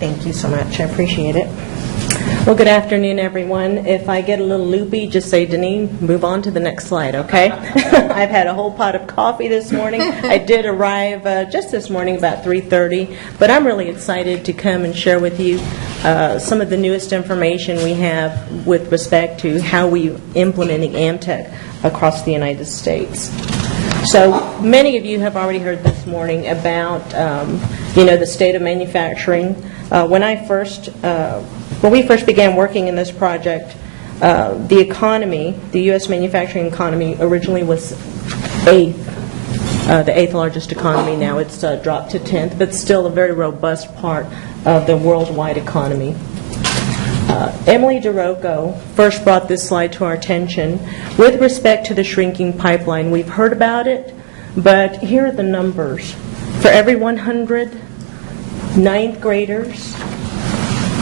Thank you so much. I appreciate it. Well, good afternoon, everyone. If I get a little loopy, just say, Danine, move on to the next slide, okay? I've had a whole pot of coffee this morning. I did arrive just this morning about 3:30, but I'm really excited to come and share with you some of the newest information we have with respect to how we're implementing AMTEC across the United States. So many of you have already heard this morning about, the state of manufacturing. When we first began working in this project, the economy, the U.S. manufacturing economy, originally was the eighth largest economy. Now it's dropped to 10th, but still a very robust part of the worldwide economy. Emily DeRocco first brought this slide to our attention with respect to the shrinking pipeline. We've heard about it, but here are the numbers. For every 100 ninth graders,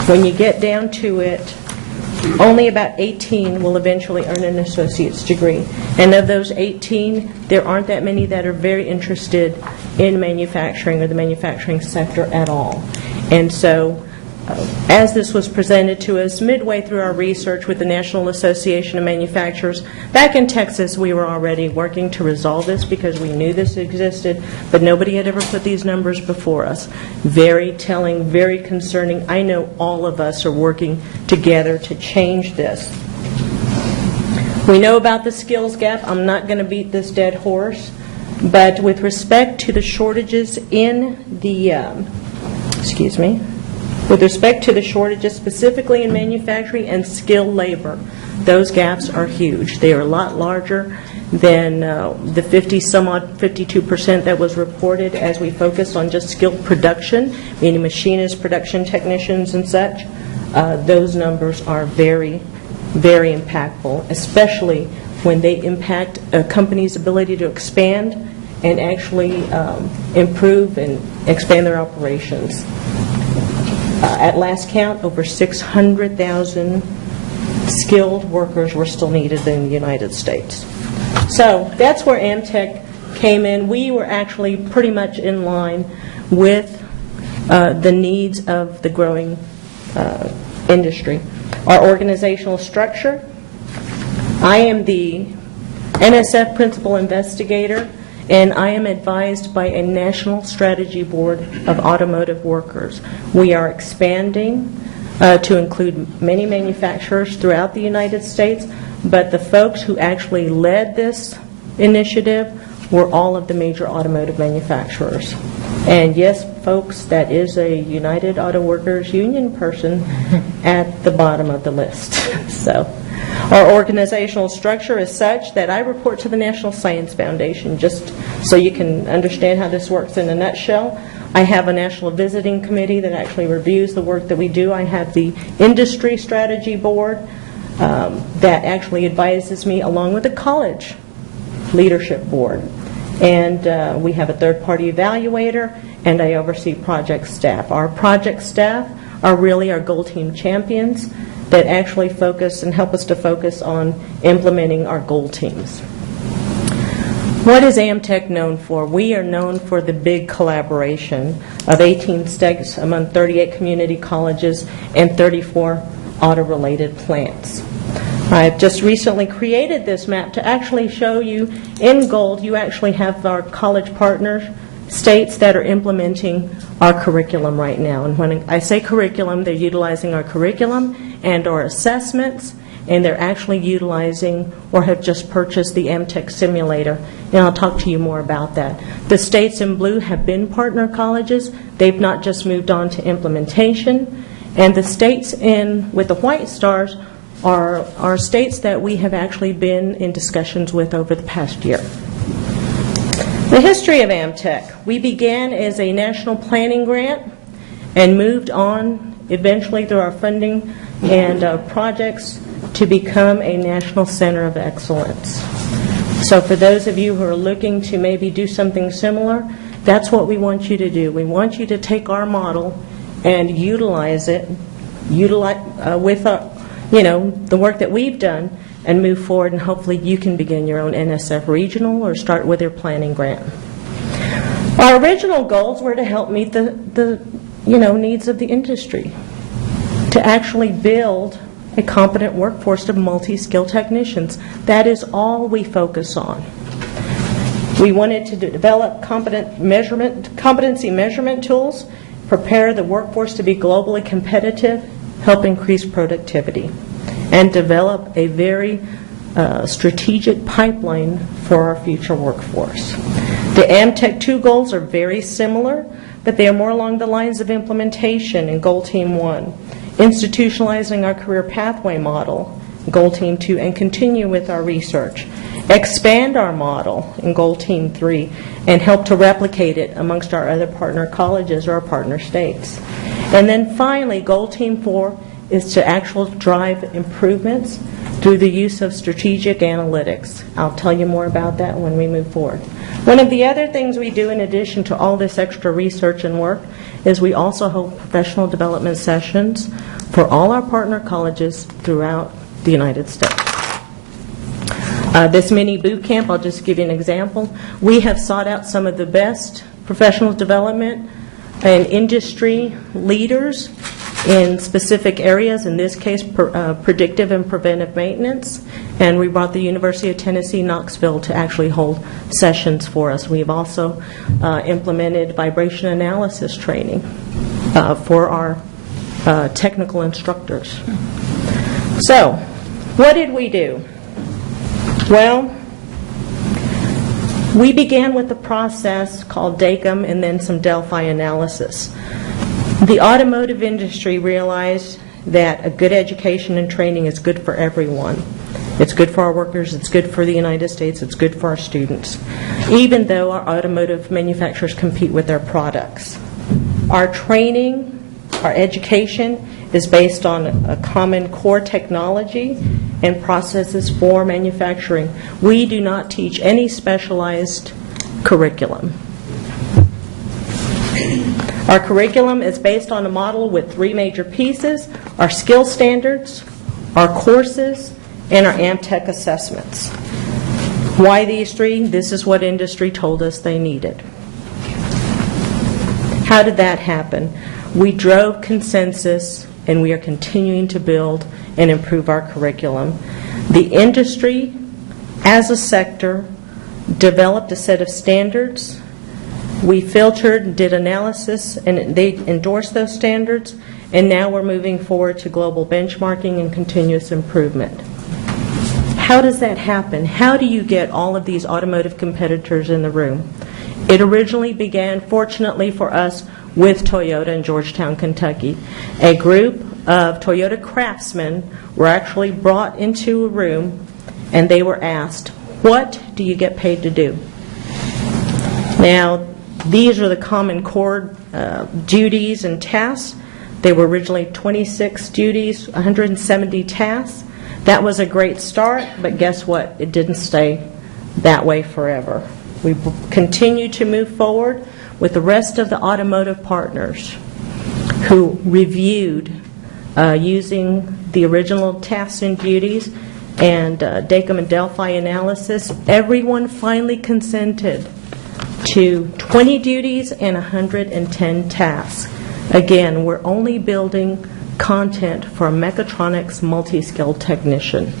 when you get down to it, only about 18 will eventually earn an associate's degree. And of those 18, there aren't that many that are very interested in manufacturing or the manufacturing sector at all. And so, as this was presented to us midway through our research with the National Association of Manufacturers, back in Texas we were already working to resolve this because we knew this existed, but nobody had ever put these numbers before us. Very telling, very concerning. I know all of us are working together to change this. We know about the skills gap. I'm not going to beat this dead horse, but with respect to the shortages in the, with respect to the shortages specifically in manufacturing and skilled labor, those gaps are huge. They are a lot larger than the 52% that was reported as we focused on just skilled production, meaning machinists, production technicians, and such. Those numbers are very, very impactful, especially when they impact a company's ability to expand and actually improve and expand their operations. At last count, over 600,000 skilled workers were still needed in the United States. So that's where AMTEC came in. We were actually pretty much in line with the needs of the growing industry. Our organizational structure, I am the NSF principal investigator, and I am advised by a National Strategy Board of Automotive Workers. We are expanding to include many manufacturers throughout the United States, but the folks who actually led this initiative were all of the major automotive manufacturers. And yes, folks, that is a United Auto Workers Union person at the bottom of the list. So, our organizational structure is such that I report to the National Science Foundation, just so you can understand how this works in a nutshell. I have a national visiting committee that actually reviews the work that we do. I have the Industry Strategy Board that actually advises me, along with the College Leadership Board. And we have a third-party evaluator, and I oversee project staff. Our project staff are really our goal team champions that actually focus and help us to focus on implementing our goal teams. What is AMTEC known for? We are known for the big collaboration of 18 states among 38 community colleges and 34 auto-related plants. I've just recently created this map to actually show you in gold. You actually have our college partners, states that are implementing our curriculum right now. And when I say curriculum, they're utilizing our curriculum and our assessments, and they're actually utilizing or have just purchased the AMTEC simulator. And I'll talk to you more about that. The states in blue have been partner colleges. They've not just moved on to implementation. And the states with the white stars are states that we have actually been in discussions with over the past year. The history of AMTEC. We began as a national planning grant and moved on eventually through our funding and projects to become a national center of excellence. So for those of you who are looking to maybe do something similar, that's what we want you to do. We want you to take our model and utilize it with the work that we've done and move forward, and hopefully you can begin your own NSF regional or start with your planning grant. Our original goals were to help meet the needs of the industry, to actually build a competent workforce of multi-skilled technicians. That is all we focus on. We wanted to develop competency measurement tools, prepare the workforce to be globally competitive, help increase productivity, and develop a very strategic pipeline for our future workforce. The AMTEC 2 goals are very similar, but they are more along the lines of implementation in Goal Team 1, institutionalizing our career pathway model, Goal Team 2, and continue with our research, expand our model in Goal Team 3, and help to replicate it amongst our other partner colleges or our partner states. And then finally, Goal Team 4 is to actually drive improvements through the use of strategic analytics. I'll tell you more about that when we move forward. One of the other things we do in addition to all this extra research and work is we also hold professional development sessions for all our partner colleges throughout the United States. This mini boot camp, I'll just give you an example. We have sought out some of the best professional development and industry leaders in specific areas, in this case predictive and preventive maintenance, and we brought the University of Tennessee Knoxville to actually hold sessions for us. We've also implemented vibration analysis training for our technical instructors. So, what did we do? Well, we began with a process called DACM and then some Delphi analysis. The automotive industry realized that a good education and training is good for everyone. It's good for our workers, it's good for the United States, it's good for our students, even though our automotive manufacturers compete with their products. Our training, our education is based on a common core technology and processes for manufacturing. We do not teach any specialized curriculum. Our curriculum is based on a model with 3 major pieces: our skill standards, our courses, and our AMTEC assessments. Why these 3? This is what industry told us they needed. How did that happen? We drove consensus, and we are continuing to build and improve our curriculum. The industry, as a sector, developed a set of standards. We filtered, did analysis, and they endorsed those standards, and now we're moving forward to global benchmarking and continuous improvement. How does that happen? How do you get all of these automotive competitors in the room? It originally began, fortunately for us, with Toyota in Georgetown, Kentucky. A group of Toyota craftsmen were actually brought into a room, and they were asked, "What do you get paid to do?" Now, these are the common core duties and tasks. They were originally 26 duties, 170 tasks. That was a great start, but guess what? It didn't stay that way forever. We continue to move forward with the rest of the automotive partners who reviewed using the original tasks and duties and DACM and Delphi analysis. Everyone finally consented to 20 duties and 110 tasks. Again, we're only building content for a mechatronics multi-skilled technician.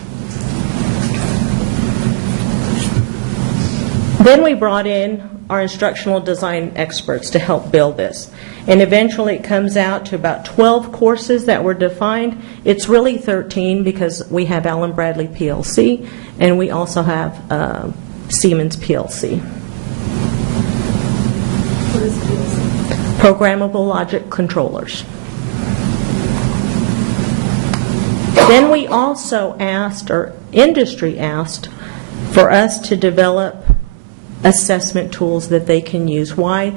Then we brought in our instructional design experts to help build this. And eventually it comes out to about 12 courses that were defined. It's really 13 because we have Allen Bradley PLC and we also have Siemens PLC. What is PLC? Programmable logic controllers. Then we also asked, or industry asked, for us to develop assessment tools that they can use. Why?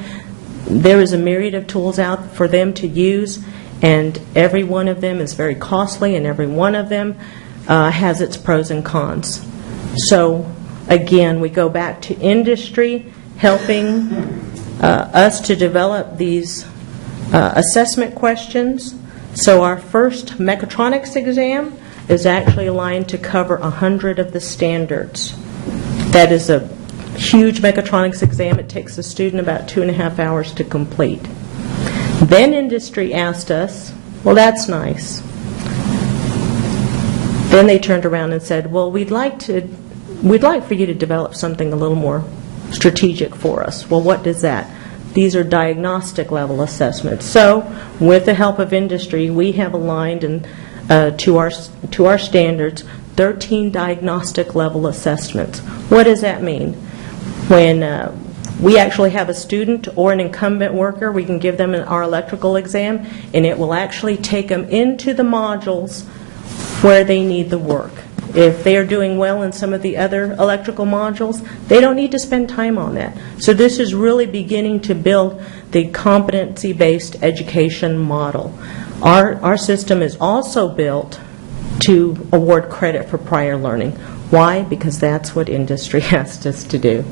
There is a myriad of tools out for them to use, and every one of them is very costly, and every one of them has its pros and cons. So again, we go back to industry helping us to develop these assessment questions. So our first mechatronics exam is actually aligned to cover 100 of the standards. That is a huge mechatronics exam. It takes the student about 2.5 hours to complete. Then industry asked us, well, that's nice. Then they turned around and said, well, we'd like for you to develop something a little more strategic for us. Well, what is that? These are diagnostic level assessments. So with the help of industry, we have aligned to our standards 13 diagnostic level assessments. What does that mean? When we actually have a student or an incumbent worker, we can give them our electrical exam, and it will actually take them into the modules where they need the work. If they are doing well in some of the other electrical modules, they don't need to spend time on that. So this is really beginning to build the competency-based education model. Our system is also built to award credit for prior learning. Why? Because that's what industry asked us to do.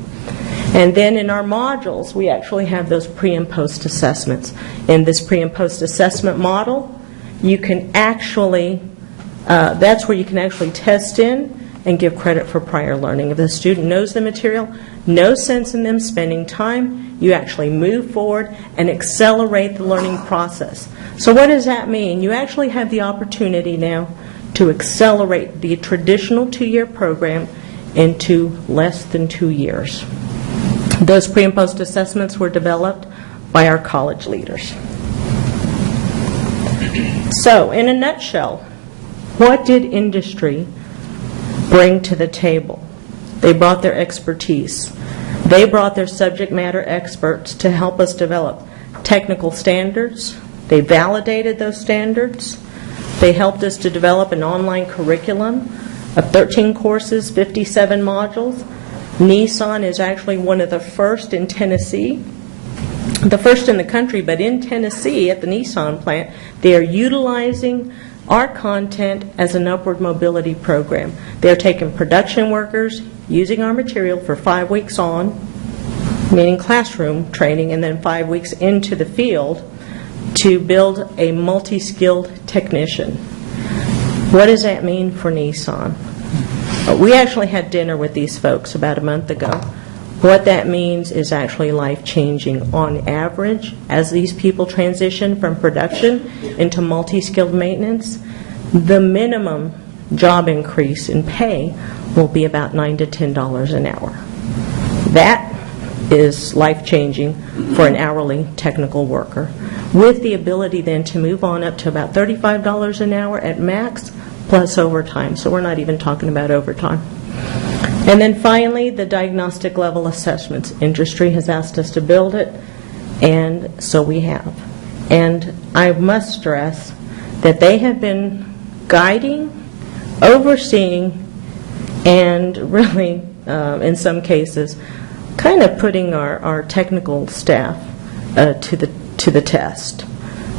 And then in our modules, we actually have those pre- and post assessments. In this pre- and post assessment model, you can actually that's where you can actually test in and give credit for prior learning. If the student knows the material, no sense in them spending time, you actually move forward and accelerate the learning process. So what does that mean? You actually have the opportunity now to accelerate the traditional 2-year program into less than 2 years. Those pre- and post assessments were developed by our college leaders. So in a nutshell, what did industry bring to the table? They brought their expertise. They brought their subject matter experts to help us develop technical standards. They validated those standards. They helped us to develop an online curriculum of 13 courses, 57 modules. Nissan is actually one of the first in Tennessee, the first in the country, but in Tennessee at the Nissan plant, they are utilizing our content as an upward mobility program. They're taking production workers, using our material for 5 weeks on, meaning classroom training, and then 5 weeks into the field to build a multi-skilled technician. What does that mean for Nissan? We actually had dinner with these folks about a month ago. What that means is actually life-changing. On average, as these people transition from production into multi-skilled maintenance, the minimum job increase in pay will be about $9 to $10 an hour. That is life-changing for an hourly technical worker, with the ability then to move on up to about $35 an hour at max, plus overtime. So we're not even talking about overtime. And then finally, the diagnostic level assessments. Industry has asked us to build it, and so we have. And I must stress that they have been guiding, overseeing, and really, in some cases, kind of putting our technical staff to the test.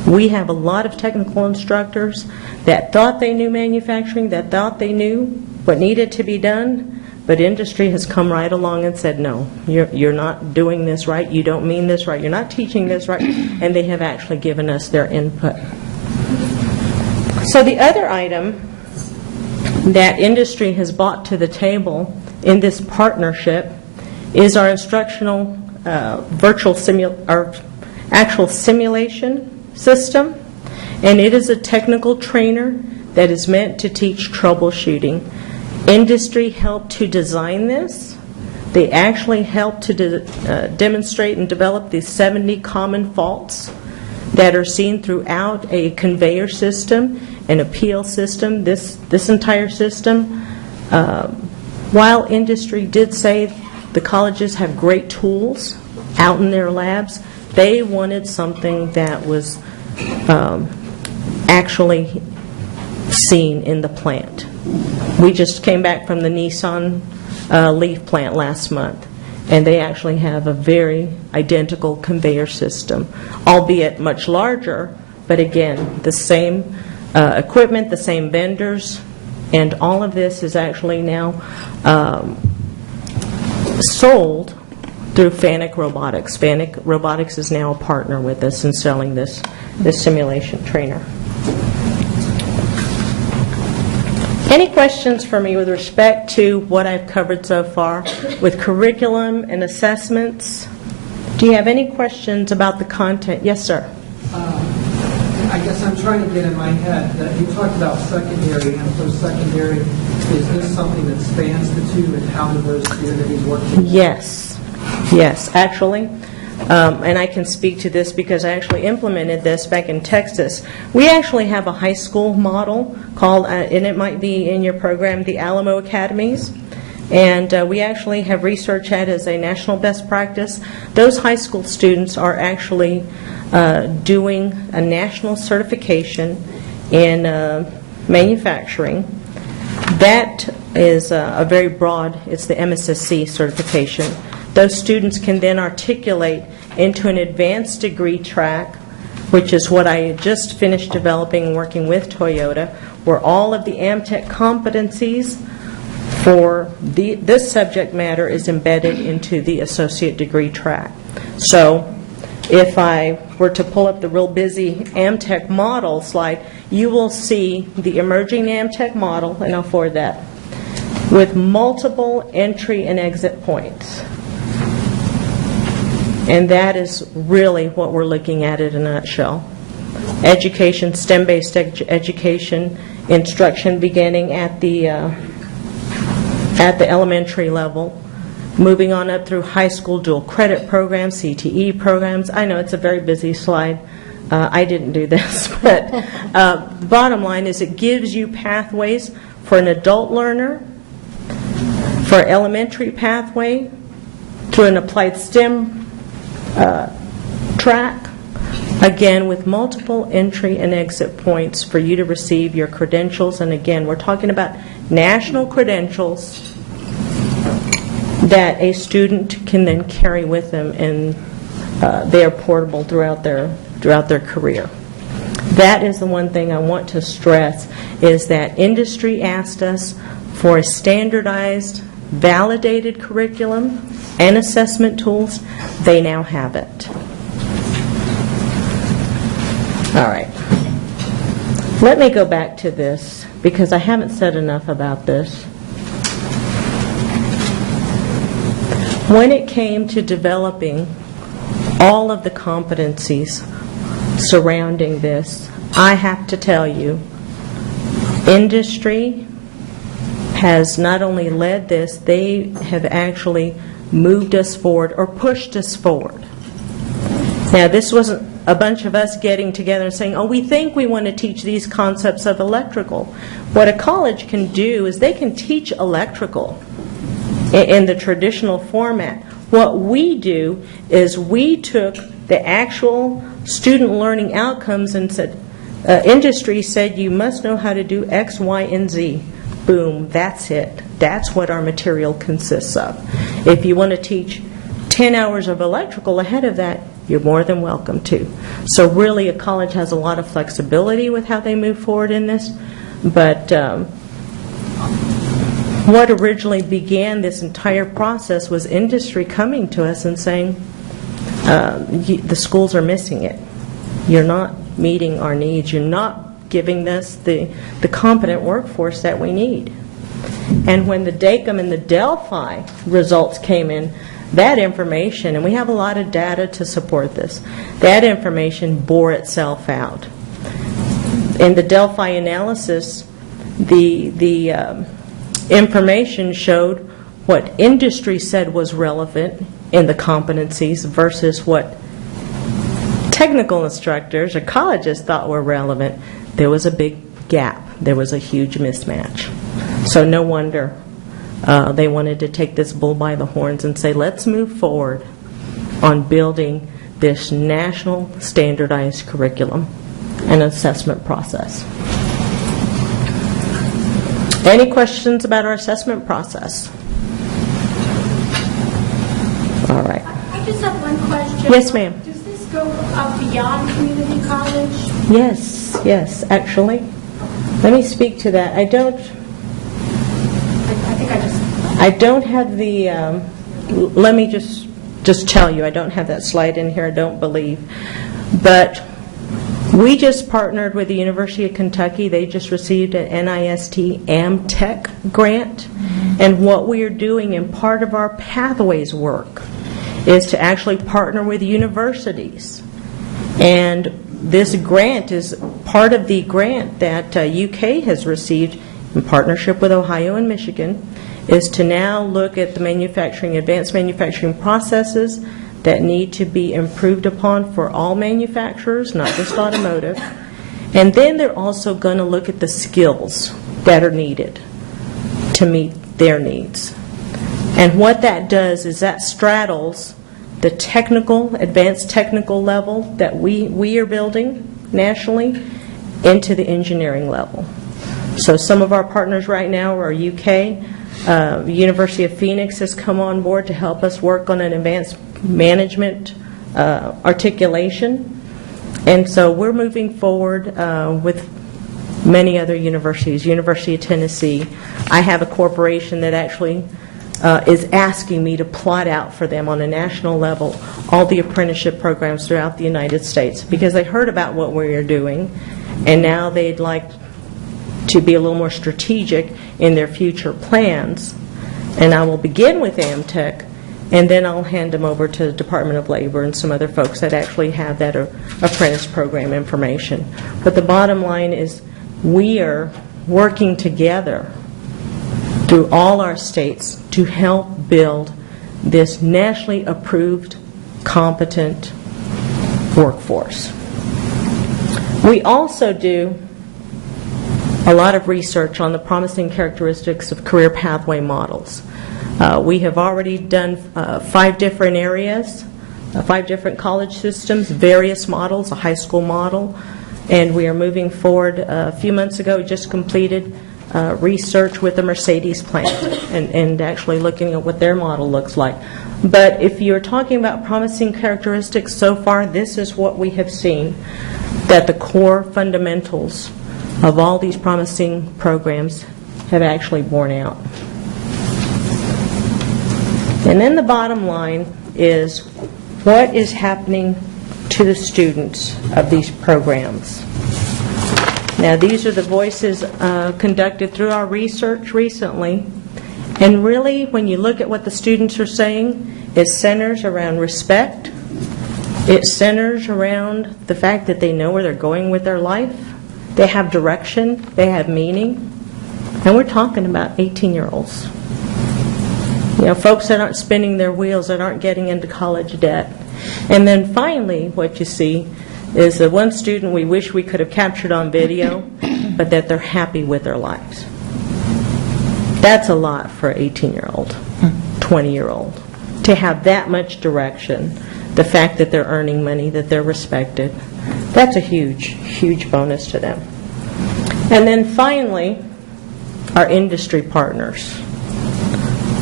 We have a lot of technical instructors that thought they knew manufacturing, that thought they knew what needed to be done, but industry has come right along and said, no, you're not doing this right, you don't mean this right, you're not teaching this right, and they have actually given us their input. So the other item that industry has brought to the table in this partnership is our instructional actual simulation system, and it is a technical trainer that is meant to teach troubleshooting. Industry helped to design this. They actually helped to demonstrate and develop these 70 common faults that are seen throughout a conveyor system and a PL system, this entire system. While industry did say the colleges have great tools out in their labs, they wanted something that was actually seen in the plant. We just came back from the Nissan Leaf plant last month, and they actually have a very identical conveyor system, albeit much larger, but again, the same equipment, the same vendors, and all of this is actually now sold through Fanuc Robotics. Fanuc Robotics is now a partner with us in selling this simulation trainer. Any questions for me with respect to what I've covered so far with curriculum and assessments? Do you have any questions about the content? Yes, sir. I guess I'm trying to get in my head that you talked about secondary and post-secondary. Is this something that spans the two, and how do those two entities work together? Yes, actually. And I can speak to this because I actually implemented this back in Texas. We actually have a high school model called, and it might be in your program, the Alamo Academies. And we actually have researched that as a national best practice. Those high school students are actually doing a national certification in manufacturing. That is a very broad, it's the MSSC certification. Those students can then articulate into an advanced degree track, which is what I just finished developing and working with Toyota, where all of the AMTEC competencies for this subject matter is embedded into the associate degree track. So if I were to pull up the real busy AMTEC model slide, you will see the emerging AMTEC model, and I'll forward that, with multiple entry and exit points. And that is really what we're looking at in a nutshell. Education, STEM-based education, instruction beginning at the elementary level, moving on up through high school dual credit programs, CTE programs. I know it's a very busy slide. I didn't do this, but the bottom line is it gives you pathways for an adult learner, for elementary pathway, through an applied STEM track, again with multiple entry and exit points for you to receive your credentials. And again, we're talking about national credentials that a student can then carry with them, and they are portable throughout their career. That is the one thing I want to stress, is that industry asked us for a standardized, validated curriculum and assessment tools. They now have it. All right. Let me go back to this because I haven't said enough about this. When it came to developing all of the competencies surrounding this, I have to tell you, industry has not only led this, they have actually moved us forward or pushed us forward. Now, this wasn't a bunch of us getting together and saying, oh, we think we want to teach these concepts of electrical. What a college can do is they can teach electrical in the traditional format. What we do is we took the actual student learning outcomes and said, industry said you must know how to do X, Y, and Z. Boom, that's it. That's what our material consists of. If you want to teach 10 hours of electrical ahead of that, you're more than welcome to. So really, a college has a lot of flexibility with how they move forward in this. But what originally began this entire process was industry coming to us and saying, the schools are missing it. You're not meeting our needs. You're not giving us the competent workforce that we need. And when the DACM and the Delphi results came in, that information, and we have a lot of data to support this, that information bore itself out. In the Delphi analysis, the information showed what industry said was relevant in the competencies versus what technical instructors or colleges thought were relevant. There was a big gap. There was a huge mismatch. So no wonder they wanted to take this bull by the horns and say, let's move forward on building this national standardized curriculum and assessment process. Any questions about our assessment process? All right. I just have one question. Yes, ma'am. Does this go up beyond community college? Yes, actually. Let me speak to that. I don't have the, let me just tell you, I don't have that slide in here, I don't believe. But we just partnered with the University of Kentucky. They just received an NIST AMTEC grant. And what we are doing in part of our pathways work is to actually partner with universities. And this grant is part of the grant that UK has received in partnership with Ohio and Michigan, is to now look at the advanced manufacturing processes that need to be improved upon for all manufacturers, not just automotive. And then they're also going to look at the skills that are needed to meet their needs. And what that does is that straddles the technical, advanced technical level that we are building nationally into the engineering level. So some of our partners right now are UK. University of Phoenix has come on board to help us work on an advanced management articulation. And so we're moving forward with many other universities. University of Tennessee. I have a corporation that actually is asking me to plot out for them on a national level all the apprenticeship programs throughout the United States, because they heard about what we are doing, and now they'd like to be a little more strategic in their future plans. And I will begin with AMTEC, and then I'll hand them over to the Department of Labor and some other folks that actually have that apprentice program information. But the bottom line is we are working together through all our states to help build this nationally approved, competent workforce. We also do a lot of research on the promising characteristics of career pathway models. We have already done 5 different areas, 5 different college systems, various models, a high school model, and we are moving forward. A few months ago, we just completed research with the Mercedes plant and actually looking at what their model looks like. But if you're talking about promising characteristics so far, this is what we have seen, that the core fundamentals of all these promising programs have actually borne out. And then the bottom line is what is happening to the students of these programs. Now, these are the voices conducted through our research recently. And really, when you look at what the students are saying, it centers around respect. It centers around the fact that they know where they're going with their life. They have direction. They have meaning. And we're talking about 18-year-olds. You know, folks that aren't spinning their wheels, that aren't getting into college debt. And then finally, what you see is that one student we wish we could have captured on video, but that they're happy with their lives. That's a lot for an 18-year-old, 20-year-old, to have that much direction, the fact that they're earning money, that they're respected. That's a huge, huge bonus to them. And then finally, our industry partners.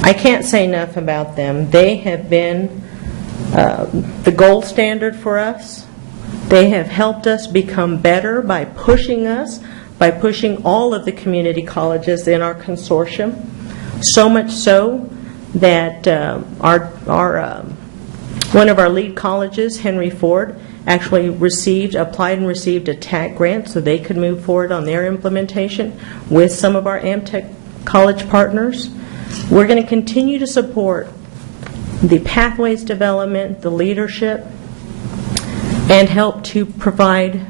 I can't say enough about them. They have been the gold standard for us. They have helped us become better by pushing all of the community colleges in our consortium. So much so that one of our lead colleges, Henry Ford, actually applied and received a TAC grant so they could move forward on their implementation with some of our AMTEC college partners. We're going to continue to support the pathways development, the leadership, and help to provide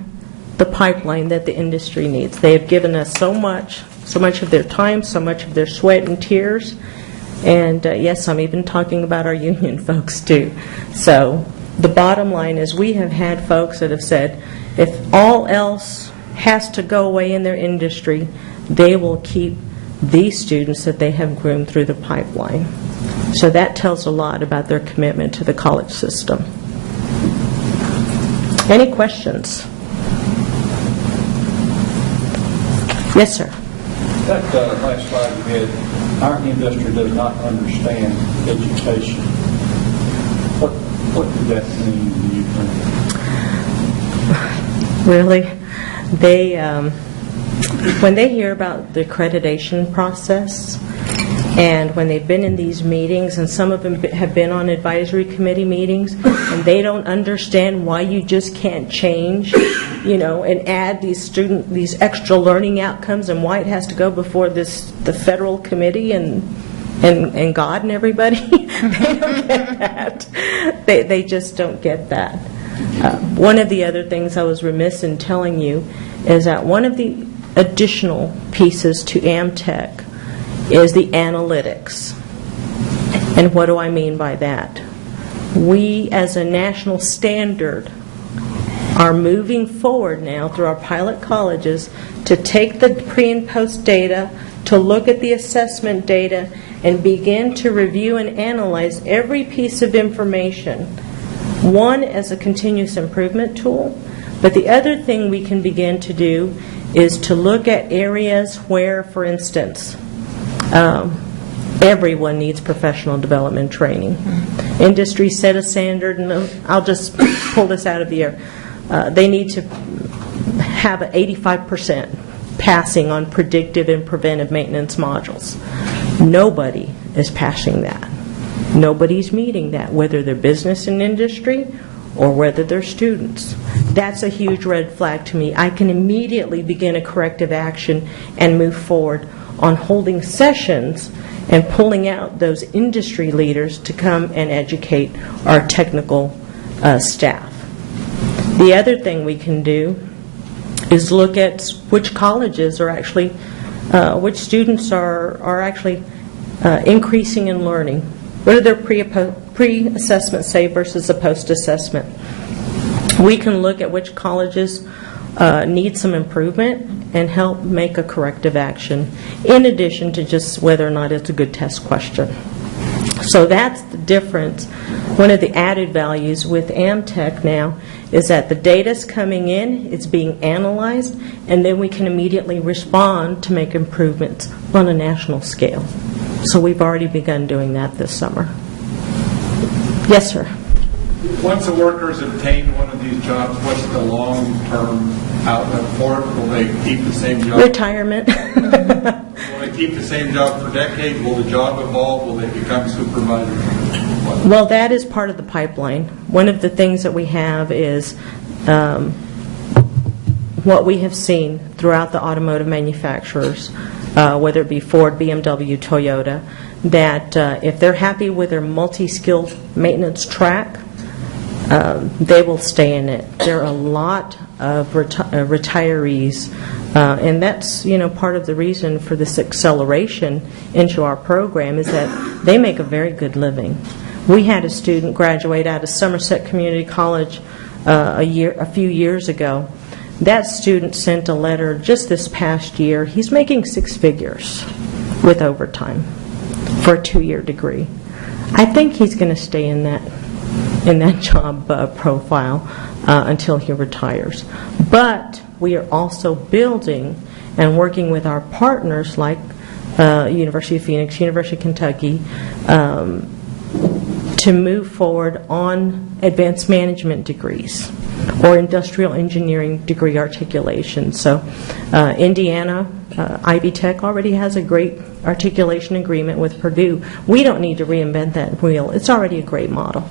the pipeline that the industry needs. They have given us so much of their time, so much of their sweat and tears. And yes, I'm even talking about our union folks too. So the bottom line is we have had folks that have said, if all else has to go away in their industry, they will keep these students that they have groomed through the pipeline. So that tells a lot about their commitment to the college system. Any questions? Yes, sir. That last slide you had, our industry does not understand education. What does that mean, do you think? Really? When they hear about the accreditation process, and when they've been in these meetings, and some of them have been on advisory committee meetings, and they don't understand why you just can't change, and add these extra learning outcomes, and why it has to go before the federal committee and God and everybody. They don't get that. They just don't get that. One of the other things I was remiss in telling you is that one of the additional pieces to AMTEC is the analytics. And what do I mean by that? We, as a national standard, are moving forward now through our pilot colleges to take the pre and post data, to look at the assessment data, and begin to review and analyze every piece of information. One, as a continuous improvement tool, but the other thing we can begin to do is to look at areas where, for instance, everyone needs professional development training. Industry set a standard, and I'll just pull this out of the air. They need to have an 85% passing on predictive and preventive maintenance modules. Nobody is passing that. Nobody's meeting that, whether they're business and industry or whether they're students. That's a huge red flag to me. I can immediately begin a corrective action and move forward on holding sessions and pulling out those industry leaders to come and educate our technical staff. The other thing we can do is look at which colleges are actually, which students are actually increasing in learning. What do their pre-assessment say versus a post-assessment? We can look at which colleges need some improvement and help make a corrective action, in addition to just whether or not it's a good test question. So that's the difference. One of the added values with AMTEC now is that the data's coming in, it's being analyzed, and then we can immediately respond to make improvements on a national scale. So we've already begun doing that this summer. Yes, sir. Once a worker's obtained one of these jobs, what's the long-term outlook for it? Will they keep the same job? Retirement. Will they keep the same job for decades? Will the job evolve? Will they become supervisors? Well, that is part of the pipeline. One of the things that we have is what we have seen throughout the automotive manufacturers, whether it be Ford, BMW, Toyota, that if they're happy with their multi-skilled maintenance track, they will stay in it. There are a lot of retirees, and that's part of the reason for this acceleration into our program is that they make a very good living. We had a student graduate out of Somerset Community College a few years ago. That student sent a letter just this past year. He's making 6 figures with overtime for a 2-year degree. I think he's going to stay in that job profile until he retires. But we are also building and working with our partners like University of Phoenix, University of Kentucky, to move forward on advanced management degrees or industrial engineering degree articulation. So Indiana, Ivy Tech already has a great articulation agreement with Purdue. We don't need to reinvent that wheel. It's already a great model.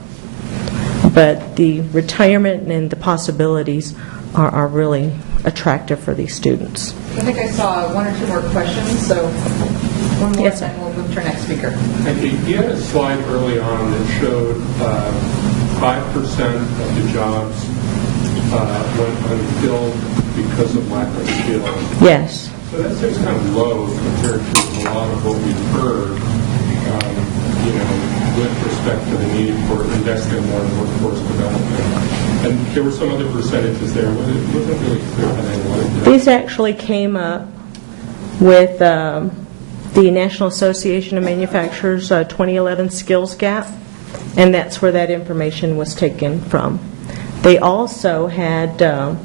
But the retirement and the possibilities are really attractive for these students. I think I saw 1 or 2 more questions, so one more, Yes, then we'll move to our next speaker. Thank you. You had a slide early on that showed 5% of the jobs went unfilled because of lack of skill. Yes. So that seems kind of low compared to a lot of what we've heard, with respect to the need for investing more in workforce development. And there were some other percentages there. It wasn't really clear how they wanted to. These actually came up with the National Association of Manufacturers 2011 Skills Gap, and that's where that information was taken from. They also had a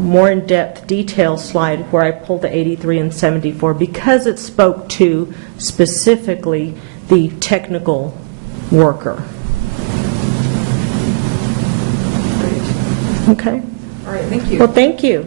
more in-depth detail slide where I pulled the 83 and 74 because it spoke to specifically the technical worker. Okay? All right, thank you. Well, thank you.